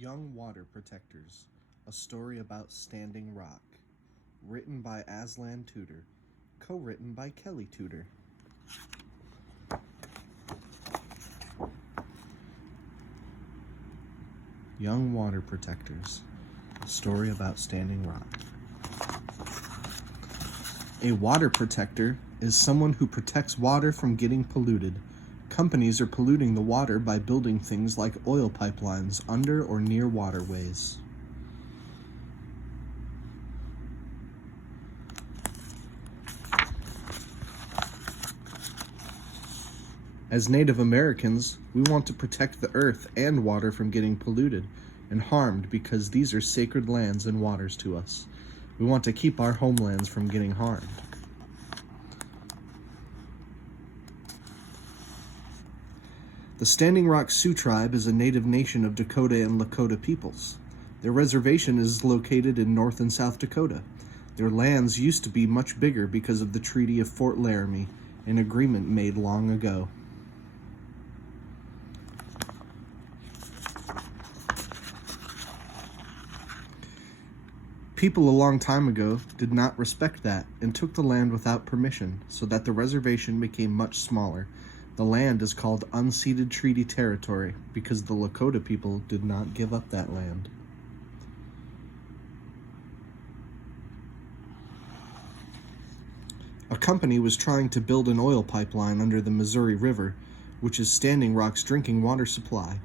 Young Water Protectors, a story about Standing Rock. Written by Aslan Tudor. Co-written by Kelly Tudor. Young Water Protectors, a story about Standing Rock. A water protector is someone who protects water from getting polluted. Companies are polluting the water by building things like oil pipelines under or near waterways. As Native Americans, we want to protect the earth and water from getting polluted and harmed because these are sacred lands and waters to us. We want to keep our homelands from getting harmed. The Standing Rock Sioux Tribe is a native nation of Dakota and Lakota peoples. Their reservation is located in North and South Dakota. Their lands used to be much bigger because of the Treaty of Fort Laramie, an agreement made long ago. People a long time ago did not respect that and took the land without permission, so that the reservation became much smaller. The land is called unceded treaty territory because the Lakota people did not give up that land. A company was trying to build an oil pipeline under the Missouri River, which is Standing Rock's drinking water supply.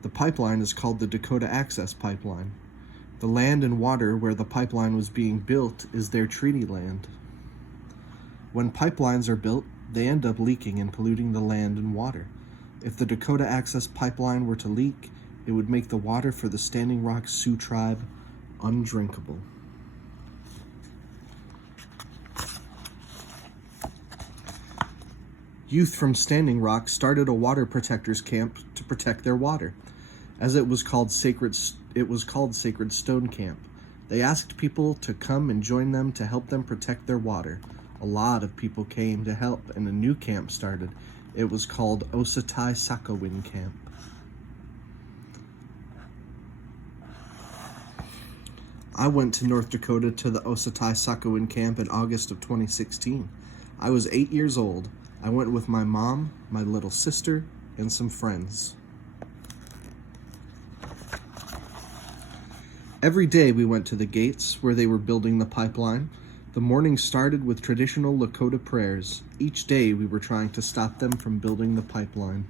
The pipeline is called the Dakota Access Pipeline. The land and water where the pipeline was being built is their treaty land. When pipelines are built, they end up leaking and polluting the land and water. If the Dakota Access Pipeline were to leak, it would make the water for the Standing Rock Sioux Tribe undrinkable. Youth from Standing Rock started a water protectors camp to protect their water. As it was called Sacred Stone Camp. They asked people to come and join them to help them protect their water. A lot of people came to help, and a new camp started. It was called Osatai Sakowin Camp. I went to North Dakota to the Osatai Sakowin Camp in August of 2016. I was 8 years old. I went with my mom, my little sister, and some friends. Every day we went to the gates where they were building the pipeline. The morning started with traditional Lakota prayers. Each day we were trying to stop them from building the pipeline.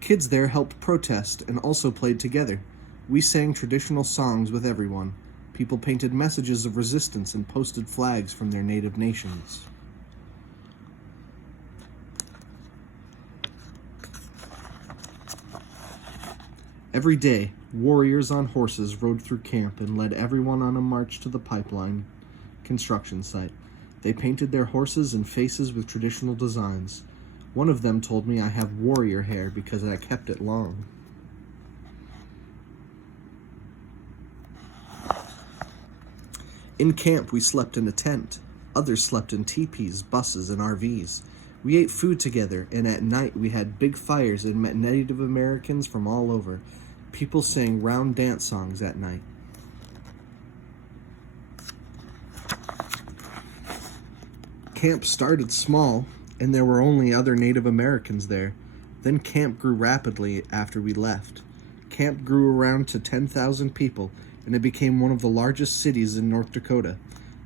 Kids there helped protest and also played together. We sang traditional songs with everyone. People painted messages of resistance and posted flags from their native nations. Every day, warriors on horses rode through camp and led everyone on a march to the pipeline construction site. They painted their horses and faces with traditional designs. One of them told me I have warrior hair because I kept it long. In camp, we slept in a tent. Others slept in teepees, buses, and RVs. We ate food together, and at night we had big fires and met Native Americans from all over. People sang round dance songs at night. Camp started small, and there were only other Native Americans there. Then camp grew rapidly after we left. Camp grew around to 10,000 people, and it became one of the largest cities in North Dakota.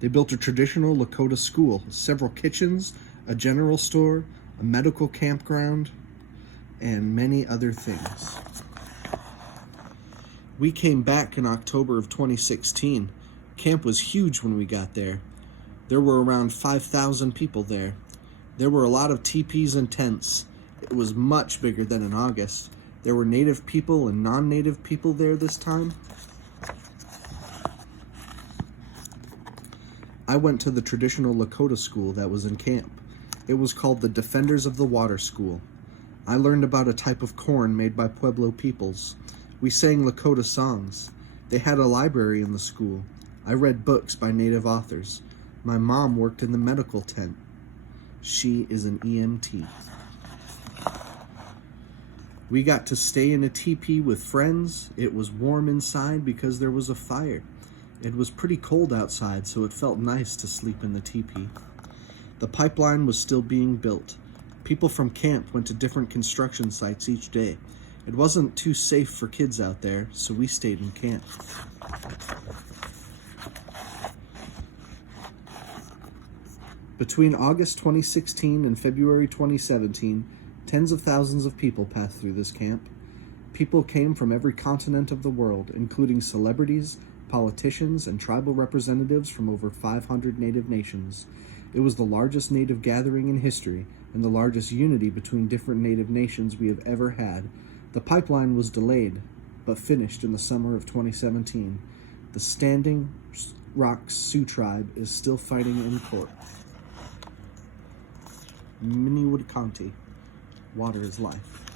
They built a traditional Lakota school, several kitchens, a general store, a medical campground, and many other things. We came back in October of 2016. Camp was huge when we got there. There were around 5,000 people there. There were a lot of teepees and tents. It was much bigger than in August. There were native people and non-native people there this time. I went to the traditional Lakota school that was in camp. It was called the Defenders of the Water School. I learned about a type of corn made by Pueblo peoples. We sang Lakota songs. They had a library in the school. I read books by native authors. My mom worked in the medical tent. She is an EMT. We got to stay in a teepee with friends. It was warm inside because there was a fire. It was pretty cold outside, so it felt nice to sleep in the teepee. The pipeline was still being built. People from camp went to different construction sites each day. It wasn't too safe for kids out there, so we stayed in camp. Between August 2016 and February 2017, tens of thousands of people passed through this camp. People came from every continent of the world, including celebrities, politicians, and tribal representatives from over 500 native nations. It was the largest native gathering in history and the largest unity between different native nations we have ever had. The pipeline was delayed, but finished in the summer of 2017. The Standing Rock Sioux tribe is still fighting in court. Minnewood County. Water is life.